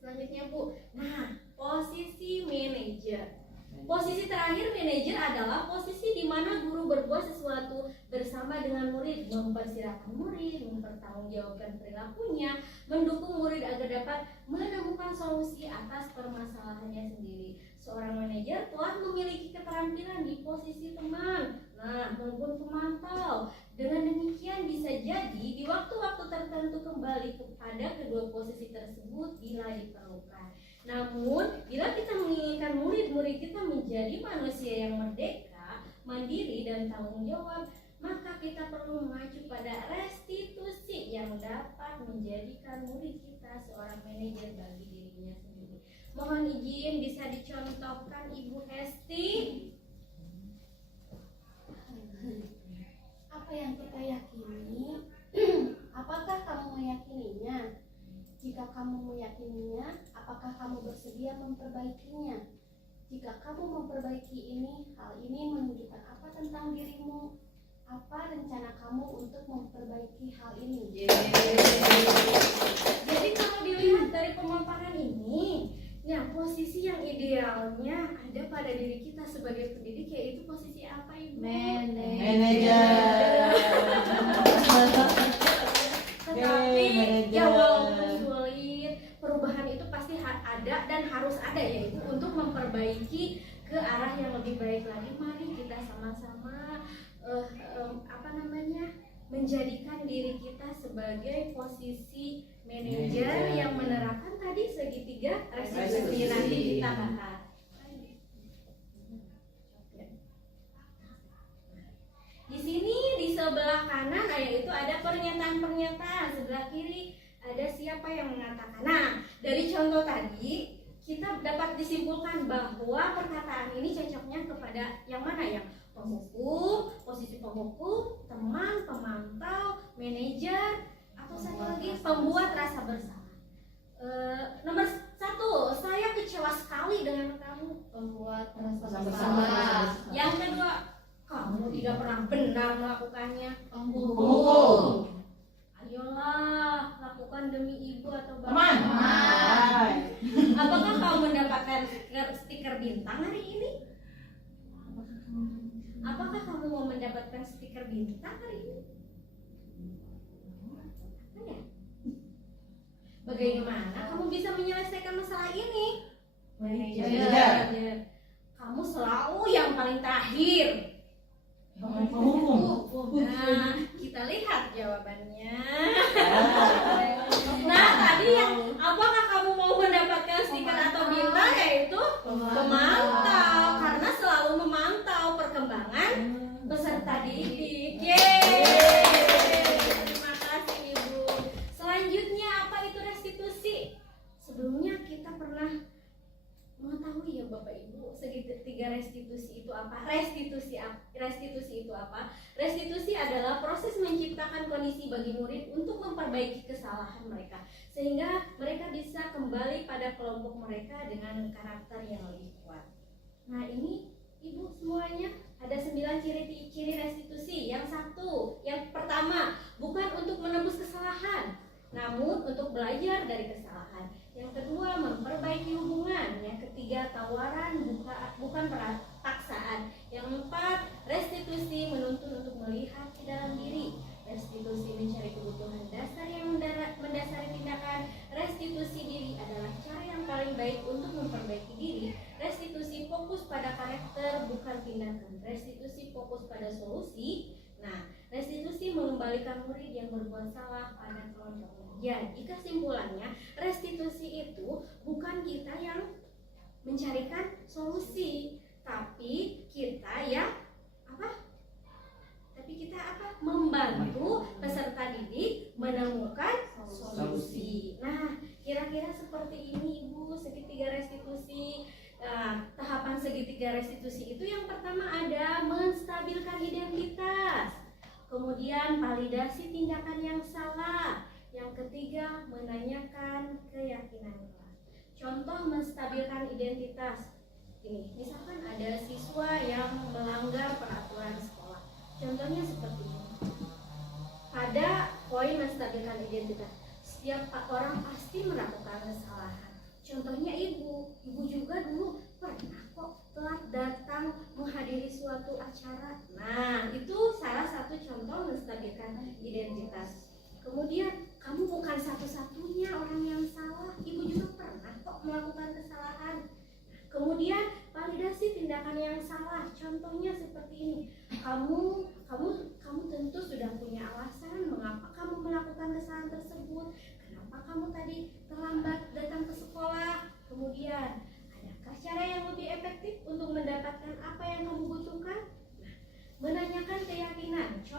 Selanjutnya Bu. Nah, posisi manajer. Posisi terakhir manajer adalah posisi di mana guru berbuat sesuatu bersama dengan murid, mempersilahkan murid, mempertanggungjawabkan perilakunya, mendukung murid agar dapat menemukan solusi atas permasalahannya sendiri. Seorang manajer telah memiliki keterampilan di posisi teman, maupun pemantau. Dengan demikian bisa jadi di waktu-waktu tertentu kembali kepada kedua posisi tersebut bila diperlukan. Namun, bila kita menginginkan murid-murid murid kita menjadi manusia yang merdeka, mandiri dan tanggung jawab, maka kita perlu mengacu pada restitusi yang dapat menjadikan murid kita seorang manajer bagi dirinya sendiri. Mohon izin bisa dicontohkan Ibu Hesti. Apa yang kita yakini, apakah kamu meyakininya? Jika kamu meyakininya, apakah kamu bersedia memperbaikinya? Jika kamu memperbaiki ini, hal ini menunjukkan apa tentang dirimu? Apa rencana kamu untuk memperbaiki hal ini? Jadi kalau dilihat dari pemaparan ini, ya posisi yang idealnya ada pada diri kita sebagai pendidik, yaitu posisi apa Ibu? Manajer. Tetapi manajer. ya walaupun sulit, perubahan itu pasti ada dan harus ada, yaitu untuk memperbaiki ke arah yang lebih baik lagi. Mari kita sama-sama menjadikan diri kita sebagai posisi manajer yang menerapkan tadi segitiga restitusi. Nanti kita bahas. Di sini di sebelah kanan yaitu ada pernyataan-pernyataan, sebelah kiri ada siapa yang mengatakan. Nah, dari contoh tadi kita dapat disimpulkan bahwa perkataan ini cocoknya kepada yang mana, yang penghukum, posisi penghukum, teman, pemantau, manajer, atau satu lagi pembuat rasa bersalah. Nomor 1, saya kecewa sekali dengan kamu, pembuat rasa bersalah. Yang kedua, kamu tidak pernah benar melakukannya, penghukum. Ayolah, lakukan demi ibu atau bapak. Apakah kamu mendapatkan stiker bintang hari ini? Apakah kamu mau mendapatkan stiker bintang hari ini? Apa ya? Bagaimana kamu bisa menyelesaikan masalah ini? Manajer. Kamu selalu yang paling terakhir. Nah, kita lihat jawabannya. Nah, tadi yang apakah kamu mau mendapatkan stiker atau bintang, yaitu pemantau, karena selalu memantau perkembangan peserta didik. Terima kasih Ibu. Selanjutnya apa itu restitusi? Sebelumnya kita pernah mengetahui ya Bapak Ibu segitiga restitusi itu apa? Restitusi itu apa? Restitusi adalah proses menciptakan kondisi bagi murid untuk memperbaiki kesalahan mereka sehingga mereka bisa kembali pada kelompok mereka dengan karakter yang lebih kuat. Nah, ini Ibu semuanya ada 9 ciri restitusi. Yang pertama, bukan untuk menebus kesalahan, namun untuk belajar dari kesalahan. Yang kedua, memperbaiki hubungan. Yang ketiga, tawaran bukan paksaan. Yang keempat, restitusi menuntun untuk melihat ke dalam diri. Restitusi mencari kebutuhan dasar yang mendasari tindakan. Restitusi diri adalah cara yang paling baik untuk memperbaiki diri. Restitusi fokus pada karakter bukan tindakan. Restitusi fokus pada solusi. Nah, restitusi mengembalikan murid yang berbuat salah pada kelompoknya. Jadi kesimpulannya, restitusi itu bukan kita yang mencarikan solusi, tapi kita yang membantu peserta didik menemukan solusi. Nah, kira-kira seperti ini Ibu segitiga restitusi. Tahapan segitiga restitusi itu yang pertama ada menstabilkan identitas, kemudian validasi tindakan yang salah, yang ketiga menanyakan keyakinan kelas. Contoh menstabilkan identitas ini, misalkan ada siswa yang melanggar peraturan sekolah, contohnya seperti ini. Pada poin menstabilkan identitas, setiap orang pasti melakukan kesalahan. Contohnya ibu juga dulu pernah kok telat datang menghadiri suatu acara. Nah, itu salah satu contoh menstabilkan identitas. Kemudian, kamu bukan satu-satunya orang yang salah. Ibu juga pernah kok melakukan kesalahan. Kemudian, validasi tindakan yang salah. Contohnya seperti ini. Kamu tentu sudah punya alasan mengapa kamu melakukan kesalahan tersebut. Kenapa kamu tadi terlambat datang ke sekolah? Kemudian, adakah cara yang lebih efektif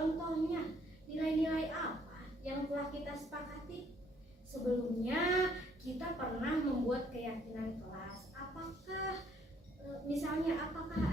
Contohnya, nilai-nilai apa yang telah kita sepakati? Sebelumnya kita pernah membuat keyakinan kelas. Apakah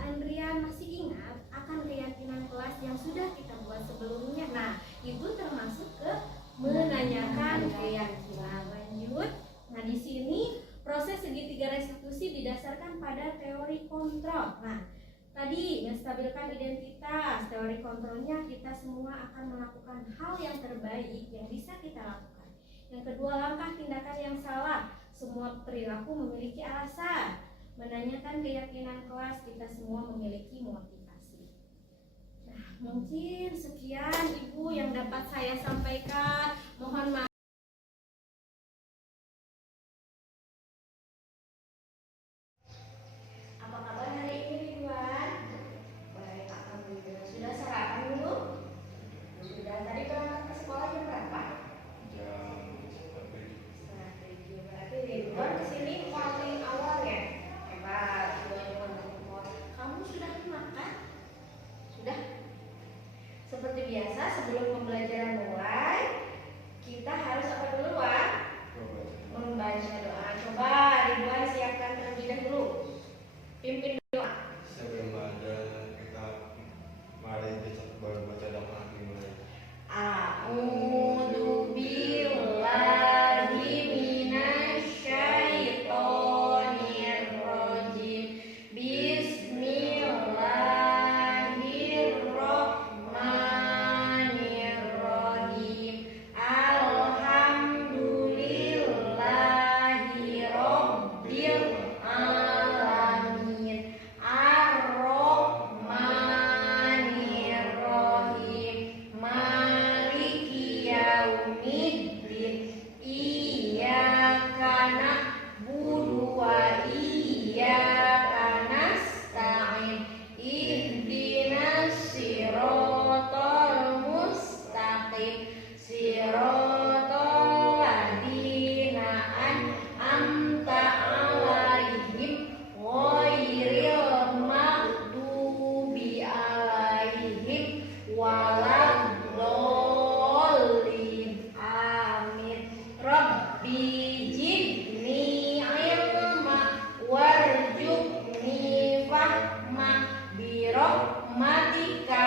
Andrian masih ingat akan keyakinan kelas yang sudah kita buat sebelumnya? Nah, itu termasuk ke menanyakan keyakinan. Lanjut. Nah, di sini proses segitiga restitusi didasarkan pada teori kontrol. Nah, tadi menstabilkan identitas, teori kontrolnya kita semua akan melakukan hal yang terbaik yang bisa kita lakukan. Yang kedua, langkah tindakan yang salah. Semua perilaku memiliki alasan. Menanyakan keyakinan kelas, kita semua memiliki motivasi. Nah, mungkin sekian Ibu yang dapat saya sampaikan. Mohon maaf. Apa kabar hari ini, Ridwan? Baik, alhamdulillah. Sudah sarapan dulu? Sudah. Tadi berangkat ke sekolah jam berapa? Jam 7. Berarti Ridwan kesini paling awal ya? Hebat. Kamu sudah makan? Sudah. Seperti biasa, sebelum pembelajaran mulai, kita harus apa dulu, Wak? Membaca doa. Coba Ridwan siapkan terlebih dahulu. Pimpin doa. sebelum ada kita mari besok baru baca doa dimulai. A'udzu billahi minasyaitonir rajim. Bismillahirrahmanirrahim. Alhamdulillahi rabbil alamin. Ar-Rahmanirrahim. Maliki yaumiddin. Iyyaka na'budu wa iyyaka nasta'in. Ihdinas siratal mustaqim. Siratal ladzina an'amta 'alaihim ghairil maghdubi 'alaihim waladdallin. Amin. Rabbi zidni ilma warzuqni fahma birahmatika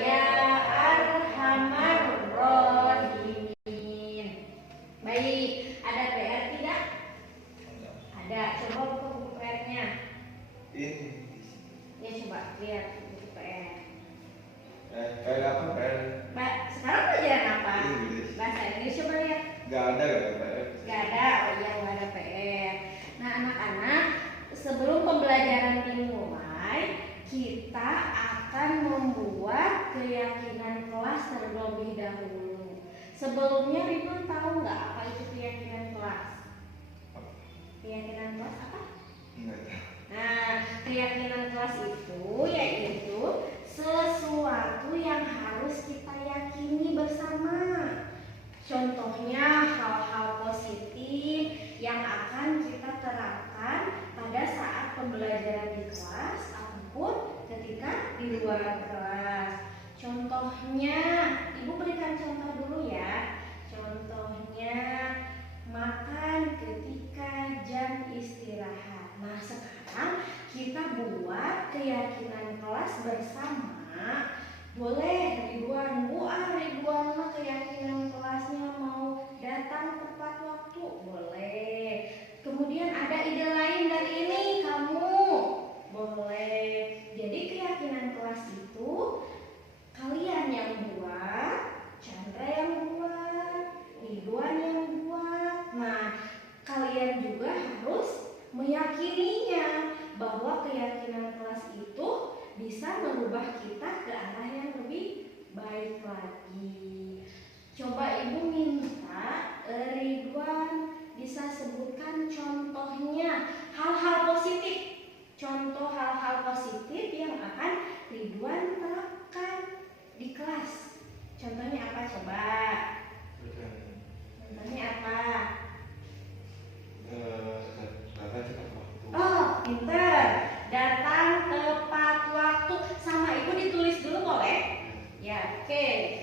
ya arhamar rahimin. Baik, ada PR tidak? Ada. Coba buka buku PR-nya. Ini Ya coba lihat buku PR. kayak apa kan? Sekarang pelajaran apa? Inggris. Bahasa Inggris, coba lihat. Gak ada gak Pak? Gak ada, oh iya gak ada PR. Nah anak-anak, sebelum pembelajaran dimulai, kita akan membuat keyakinan kelas terlebih dahulu. Sebelumnya Ridwan tahu nggak apa itu keyakinan kelas? Keyakinan kelas apa? Enggak tahu. Nah, keyakinan kelas itu yaitu sesuatu yang harus kita yakini bersama. Contohnya hal-hal positif yang akan kita terapkan pada saat pembelajaran di kelas ataupun ketika di luar kelas. Contohnya, Ibu berikan contoh dulu ya. Contohnya makan ketika jam istirahat. Nah, sekarang kita buat keyakinan kelas bersama. Boleh Ridwan, Ridwan mah keyakinan kelasnya mau datang tepat waktu, boleh. Kemudian ada ide lain dari ini, kamu boleh. Jadi keyakinan kelas itu kalian yang buat, Chandra yang buat, Ridwan yang buat. Nah, kalian juga harus meyakininya bahwa keyakinan kelas itu bisa merubah kita ke arah yang lebih baik lagi. Coba Ibu minta Ridwan bisa sebutkan contohnya hal-hal positif. Contoh hal-hal positif yang akan Ridwan terapkan di kelas. Contohnya apa coba? Contohnya apa? Datang cepat waktu. Oh, pinter. Datang tepat waktu. Sama Ibu ditulis dulu boleh? Ya, oke.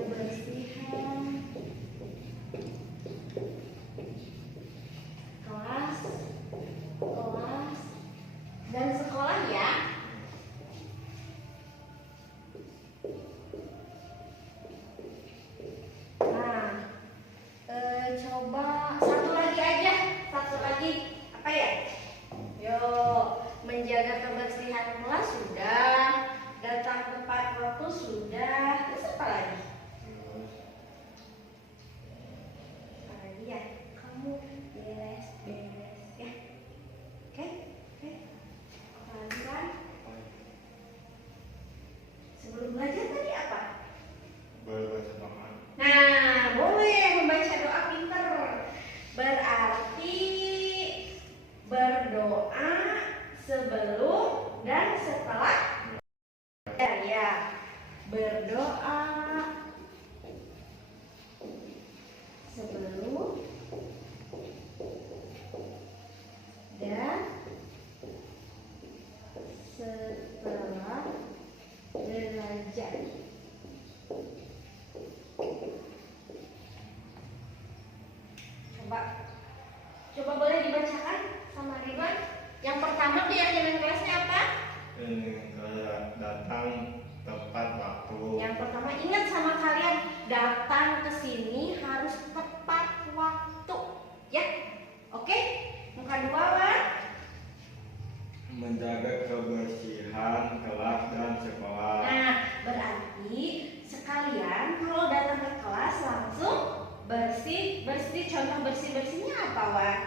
kebersihan kelas, dan sekolah ya. Nah, coba satu lagi aja, satu lagi apa ya? Yuk, menjaga kebersihan kelas sudah, datang tepat waktu sudah, terus apa lagi? Apa lagi ya? Kamu beres ya. Oke. Apa lagi kan? Sebelum belajar tadi apa? Berbaca doa. Nah, boleh membaca doa pinter. Berarti berdoa sebelum dan setelah ya. Berdoa sebelum dan setelah belajar. Coba boleh dibacakan sama Ridwan. Yang pertama keyakinan kelasnya apa? Ini kayak datang tepat waktu. Yang pertama ingat sama kalian, datang ke sini harus tepat waktu, ya. Oke? Muka dua, Wan. Menjaga kebersihan kelas dan sekolah. Nah, berarti sekalian kalau datang ke kelas langsung bersih. Contoh bersihnya apa, Wan?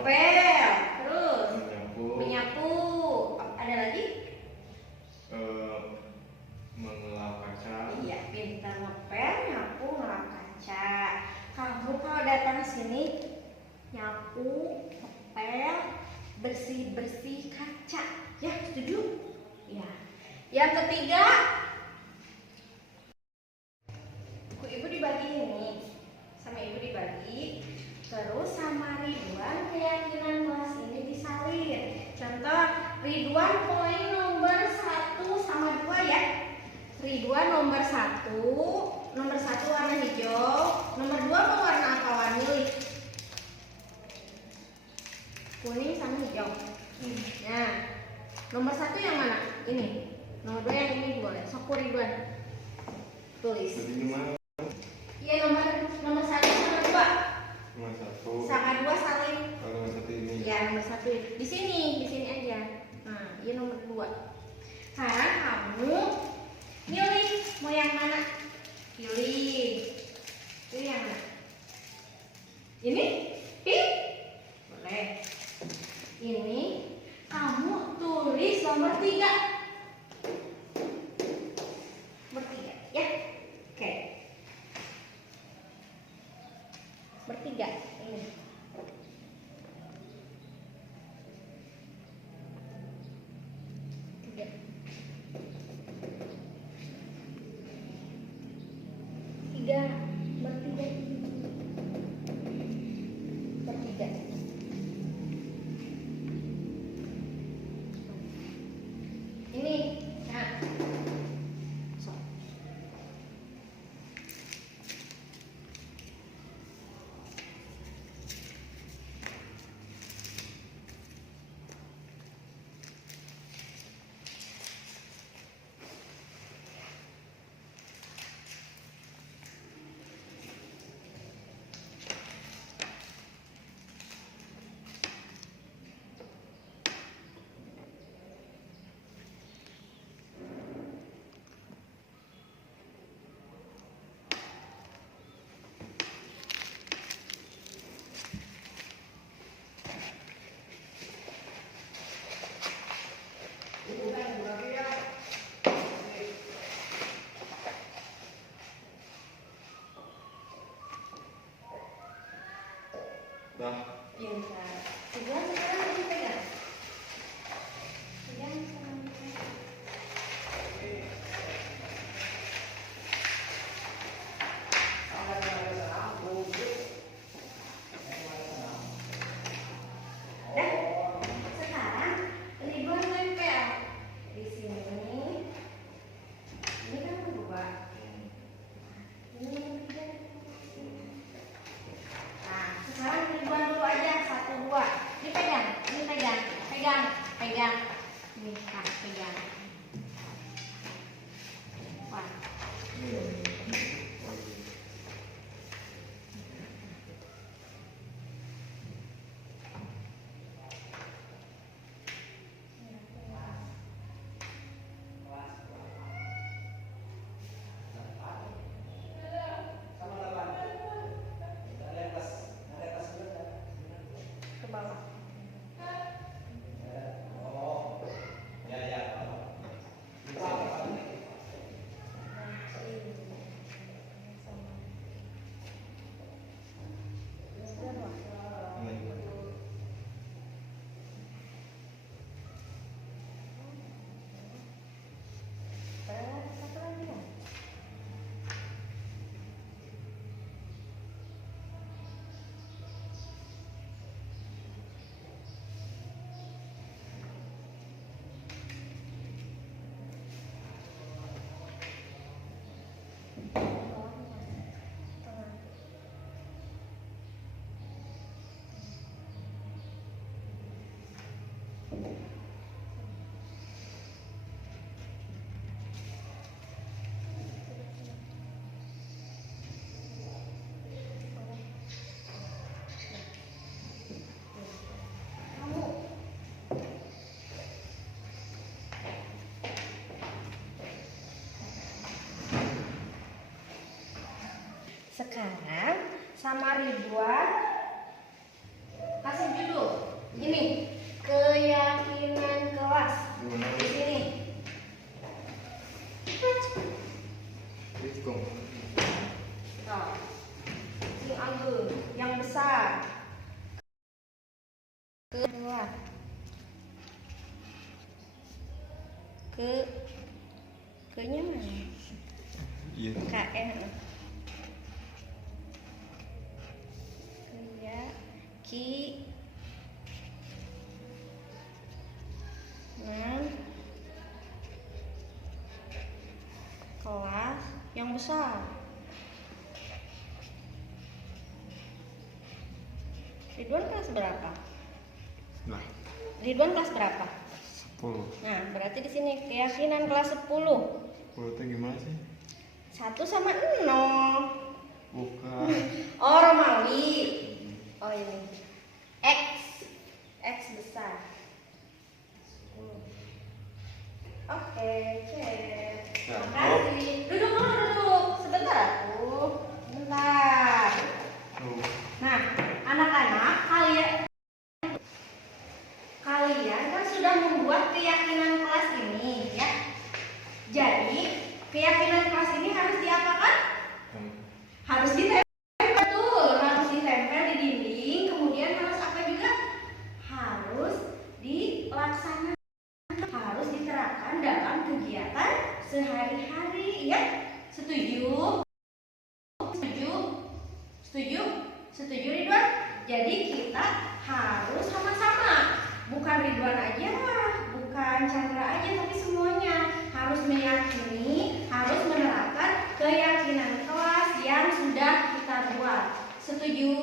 Pel, Terus menyapu, ada lagi? mengelap kaca. Iya, pintar ngepel, nyapu, ngelap kaca. Kamu kalau datang sini nyapu, ngepel, bersih kaca. Ya, setuju? Ya. Yang ketiga, ibu dibagi ini, sama ibu dibagi. Terus sama Ridwan keyakinan kelas ini disalin. Contoh, Ridwan poin nomor 1 sama 2 ya. Ridwan nomor 1 warna hijau, nomor 2 mau warna apa, Wan? Milih. Kuning sama hijau. Nah, nomor 1 yang mana? Ini. Nomor 2 yang ini boleh. Sok Ridwan. Tulis. Jadi gimana? Iya, nomor 1 sama 2. Nomor 1. Sama 2 salin. Kalau nomor 1 ini. Ya, nomor 1 di sini aja. Nah, ini nomor 2. Sekarang kamu milih mau yang mana? Pilih yang mana? Ini pink? Boleh. Ini kamu tulis nomor 3. Nomor 3 ya. Oke. Bertiga ini. Tiga. Bertiga. Ini Kak, pegang. Wah. Ke bawah. Satu lagi dong. Sekarang sama Ridwan kasih judul ini, keyakinan kelas. Di sini. Nah, sing agung yang besar. Kedua. Ke-nya mana? Iya. KN. Kelas yang besar. Ridwan kelas berapa? Nah, Ridwan kelas berapa? 10. Nah, berarti di sini keyakinan kelas 10. 10 itu gimana sih? 1 sama 0. Bukan. Oh, Romawi. Oh, ini. X besar. Oke, cek. Makasih. Duduk duduk. Sebentar aku. Bentar. Nah, anak-anak, kalian kan sudah membuat keyakinan kelas ini, ya. Jadi, keyakinan kelas ini harus diapakan? Harus ditempel, betul. Harus ditempel di dinding. Kemudian harus apa juga? Harus dilaksanakan. Harus diterapkan dalam kegiatan sehari-hari, ya. Setuju? Setuju Ridwan? Jadi kita harus sama-sama, bukan Ridwan aja, bukan Chandra aja, tapi semuanya harus meyakini, harus menerapkan keyakinan kelas yang sudah kita buat. Setuju?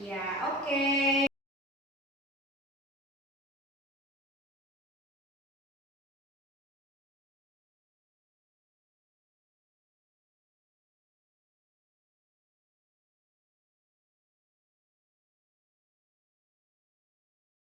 Ya, oke.